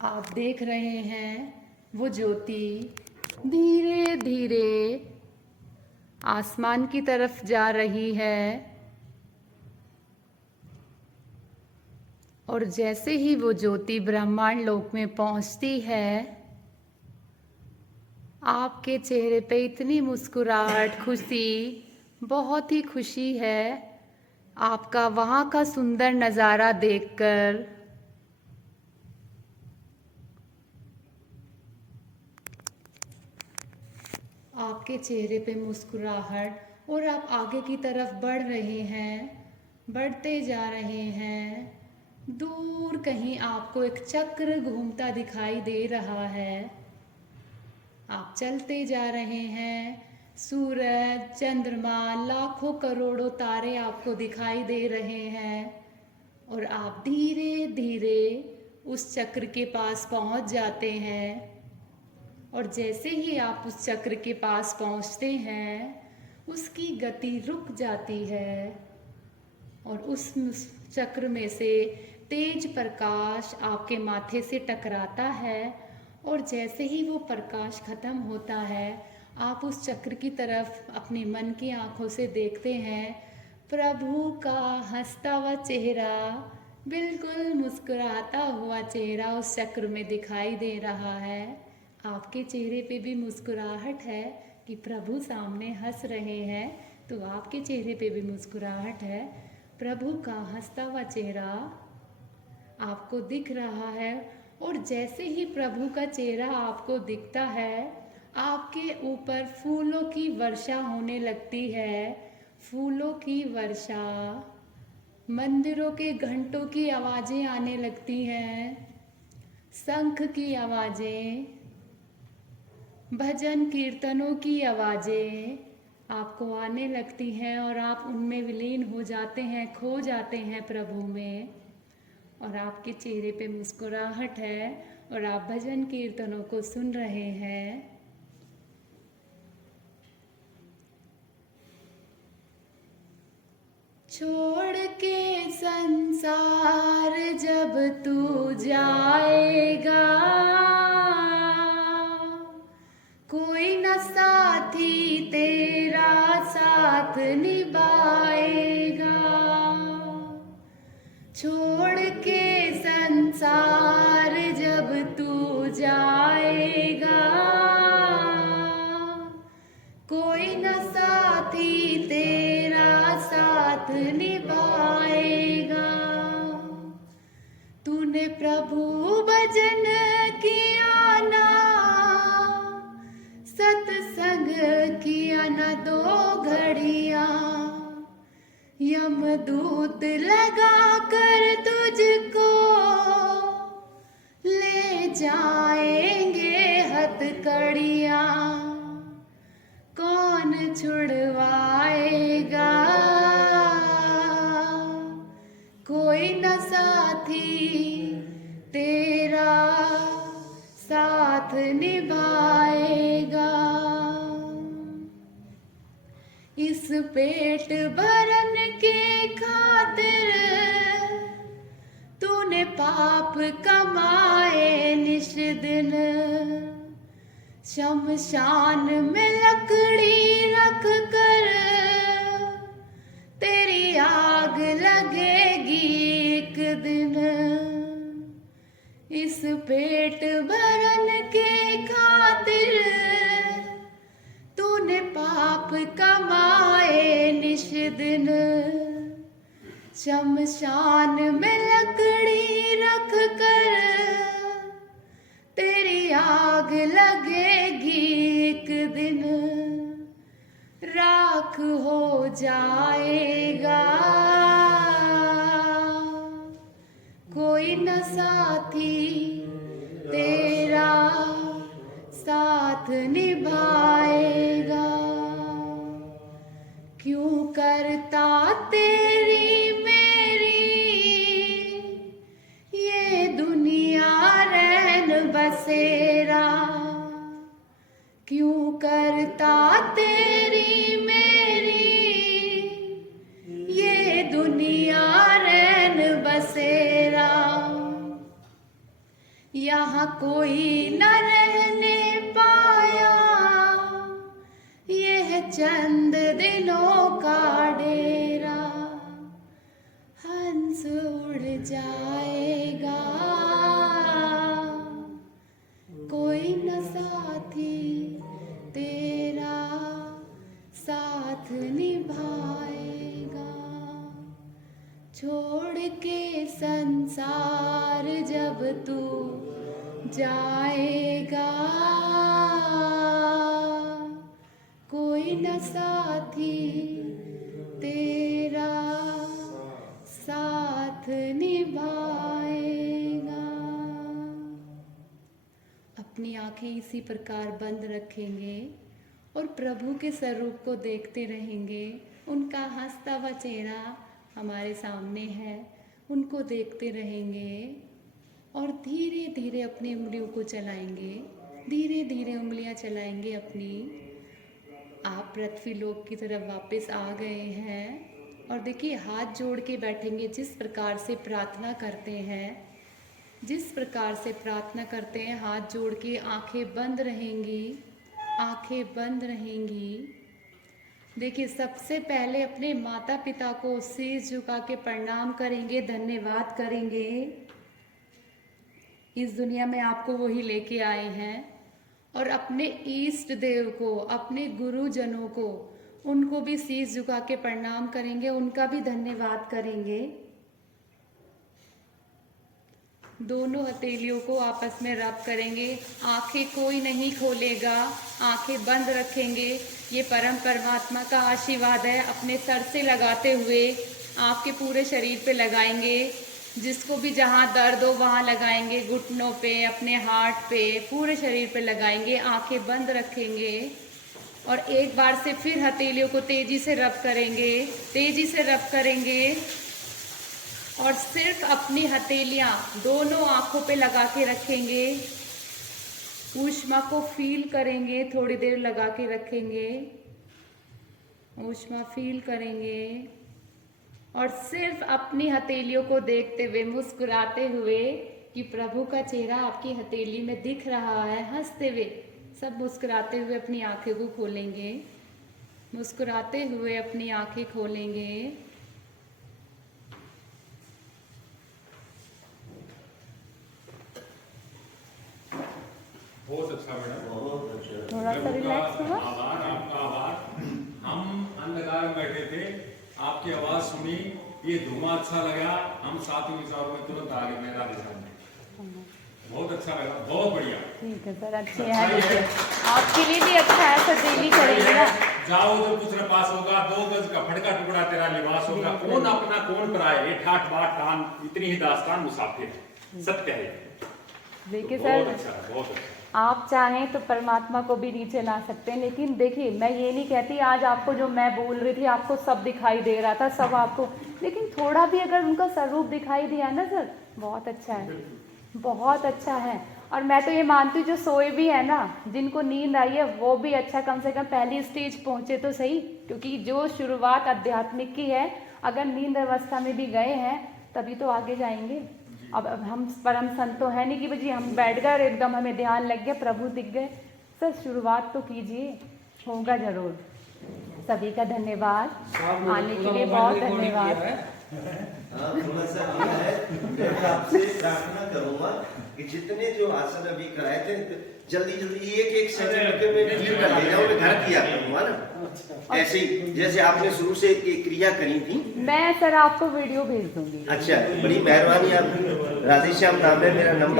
आप देख रहे हैं वो ज्योति धीरे धीरे आसमान की तरफ जा रही है। और जैसे ही वो ज्योति ब्रह्मांड लोक में पहुंचती है, आपके चेहरे पे इतनी मुस्कुराहट, खुशी, बहुत ही खुशी है आपका वहाँ का सुंदर नज़ारा देखकर। आपके चेहरे पे मुस्कुराहट और आप आगे की तरफ बढ़ रहे हैं, बढ़ते जा रहे हैं। दूर कहीं आपको एक चक्र घूमता दिखाई दे रहा है। आप चलते जा रहे हैं। सूरज, चंद्रमा, लाखों करोड़ों तारे आपको दिखाई दे रहे हैं और आप धीरे धीरे उस चक्र के पास पहुंच जाते हैं। और जैसे ही आप उस चक्र के पास पहुंचते हैं, उसकी गति रुक जाती है और उस चक्र में से तेज प्रकाश आपके माथे से टकराता है। और जैसे ही वो प्रकाश खत्म होता है, आप उस चक्र की तरफ अपने मन की आंखों से देखते हैं। प्रभु का हंसता हुआ चेहरा, बिल्कुल मुस्कुराता हुआ चेहरा उस चक्र में दिखाई दे रहा है। आपके चेहरे पे भी मुस्कुराहट है कि प्रभु सामने हंस रहे हैं, तो आपके चेहरे पे भी मुस्कुराहट है। प्रभु का हंसता हुआ चेहरा आपको दिख रहा है। और जैसे ही प्रभु का चेहरा आपको दिखता है, आपके ऊपर फूलों की वर्षा होने लगती है। फूलों की वर्षा, मंदिरों के घंटों की आवाज़ें आने लगती हैं, शंख की आवाज़ें, भजन कीर्तनों की आवाज़ें आपको आने लगती हैं और आप उनमें विलीन हो जाते हैं, खो जाते हैं प्रभु में। और आपके चेहरे पे मुस्कुराहट है और आप भजन कीर्तनों को सुन रहे हैं। छोड़ के संसार जब तू जाएगा, कोई न साथी तेरा साथ निभाएगा। छोड़ के संसार जब तू जाएगा, कोई न साथी तेरा साथ निभाएगा। तूने प्रभु भजन किया ना, सत्संग किया ना 2 घड़ियाँ, यमदूत लगा कर तुझको ले जाएंगे हथकड़ियाँ। कौन छुड़वाएगा, कोई न साथी तेरा साथ निभाएगा। इस पेट भरन के खातिर तूने पाप कमाए निश दिन, शमशान में लकड़ी रख कर तेरी आग लगेगी एक दिन। इस पेट भरन के खातिर तूने पाप कमाए निश दिन, शमशान में लकड़ी रख कर तेरी आग लगेगी एक दिन। राख हो जाएगा, कोई न साथी तेरा साथ निभाएगा। क्यों करता तेरी मेरी ये दुनिया रैन बसेरा, क्यों करता तेरी मेरी ये दुनिया रैन बसेरा। यहाँ कोई न रहने पाया, यह चंद दिनों का डेरा, हंस उड़ जाएगा, कोई न साथी तेरा साथ निभाएगा। छोड़ के संसार जब तू जाएगा, कोई न साथी तेरा साथ निभाएगा। अपनी आंखें इसी प्रकार बंद रखेंगे और प्रभु के स्वरूप को देखते रहेंगे। उनका हंसता हुआ चेहरा हमारे सामने है, उनको देखते रहेंगे और धीरे धीरे अपनी उंगलियों को चलाएंगे, धीरे धीरे उंगलियां चलाएंगे अपनी। आप पृथ्वी लोक की तरफ वापस आ गए हैं और देखिए हाथ जोड़ के बैठेंगे। जिस प्रकार से प्रार्थना करते हैं, जिस प्रकार से प्रार्थना करते हैं, हाथ जोड़ के आंखें बंद रहेंगी, आंखें बंद रहेंगी। देखिए सबसे पहले अपने माता पिता को शीश झुका के प्रणाम करेंगे, धन्यवाद करेंगे। इस दुनिया में आपको वही लेके आए हैं। और अपने इष्ट देव को, अपने गुरुजनों को, उनको भी शीश झुका के प्रणाम करेंगे, उनका भी धन्यवाद करेंगे। दोनों हथेलियों को आपस में रब करेंगे। आंखें कोई नहीं खोलेगा, आंखें बंद रखेंगे। ये परम परमात्मा का आशीर्वाद है। अपने सर से लगाते हुए आपके पूरे शरीर पे लगाएंगे। जिसको भी जहाँ दर्द हो वहाँ लगाएंगे, घुटनों पे, अपने हार्ट पे, पूरे शरीर पे लगाएंगे। आंखें बंद रखेंगे और एक बार से फिर हथेलियों को तेजी से रब करेंगे, तेजी से रब करेंगे। और सिर्फ अपनी हथेलियां दोनों आंखों पे लगा के रखेंगे। ऊष्मा को फील करेंगे, थोड़ी देर लगा के रखेंगे, ऊष्मा फील करेंगे और सिर्फ अपनी हथेलियों को देखते हुए, मुस्कुराते हुए कि प्रभु का चेहरा आपकी हथेली में दिख रहा है, हंसते हुए, सब मुस्कुराते हुए अपनी आंखें को खोलेंगे, मुस्कुराते हुए अपनी आंखें खोलेंगे। बहुत अच्छा मैडम, थोड़ा सा रिलैक्स हुआ। आभार, आपका आभार। हम अंधकार में बैठे थे, आपकी आवाज सुनी, ये धुआं अच्छा लगा, हम सातवें विचारों में तुरंत आ गए मेरा सामने। बहुत अच्छा लगा, बहुत बढ़िया। ठीक है सर, अच्छी है, आपके लिए भी अच्छा है सर, डेली करेंगे ना। जाओ जो कुछ पास होगा, 2 गज का फटका टुकड़ा तेरा लिबास होगा, कौन अपना कौन पराया, ये ठाठ बाट ठान, इतनी ही दास्तान मुसाफिर, सत्य है। देखिए बहुत सर, अच्छा, बहुत अच्छा। आप चाहें तो परमात्मा को भी नीचे ला सकते हैं, लेकिन देखिए मैं ये नहीं कहती आज आपको जो मैं बोल रही थी आपको सब दिखाई दे रहा था, सब आपको, लेकिन थोड़ा भी अगर उनका स्वरूप दिखाई दिया ना सर, बहुत अच्छा है, बहुत अच्छा है। और मैं तो ये मानती हूँ जो सोए भी है ना, जिनको नींद आई है, वो भी अच्छा, कम से कम पहली स्टेज पहुँचे तो सही, क्योंकि जो शुरुआत आध्यात्मिक की है, अगर नींद अवस्था में भी गए हैं तभी तो आगे जाएंगे। अब हम परम संत तो है नहीं कि भाई हम बैठ गए और एकदम हमें ध्यान लग गया, प्रभु दिख गए। सर शुरुआत तो कीजिए, होगा जरूर। सभी का धन्यवाद, आने के लिए बहुत धन्यवाद। थोड़ा सा मैं आपसे प्रार्थना करूंगा कि जितने जो आसन अभी कराए थे जल्दी जल्दी एक सेकंड में फील कर लेना, और घर किया करूंगा ना ऐसे ही जैसे आपने शुरू से एक क्रिया करी थी। मैं सर आपको वीडियो भेज दूंगी। अच्छा, बड़ी मेहरबानी आपकी। राधेश्याम नाम है मेरा, नंबर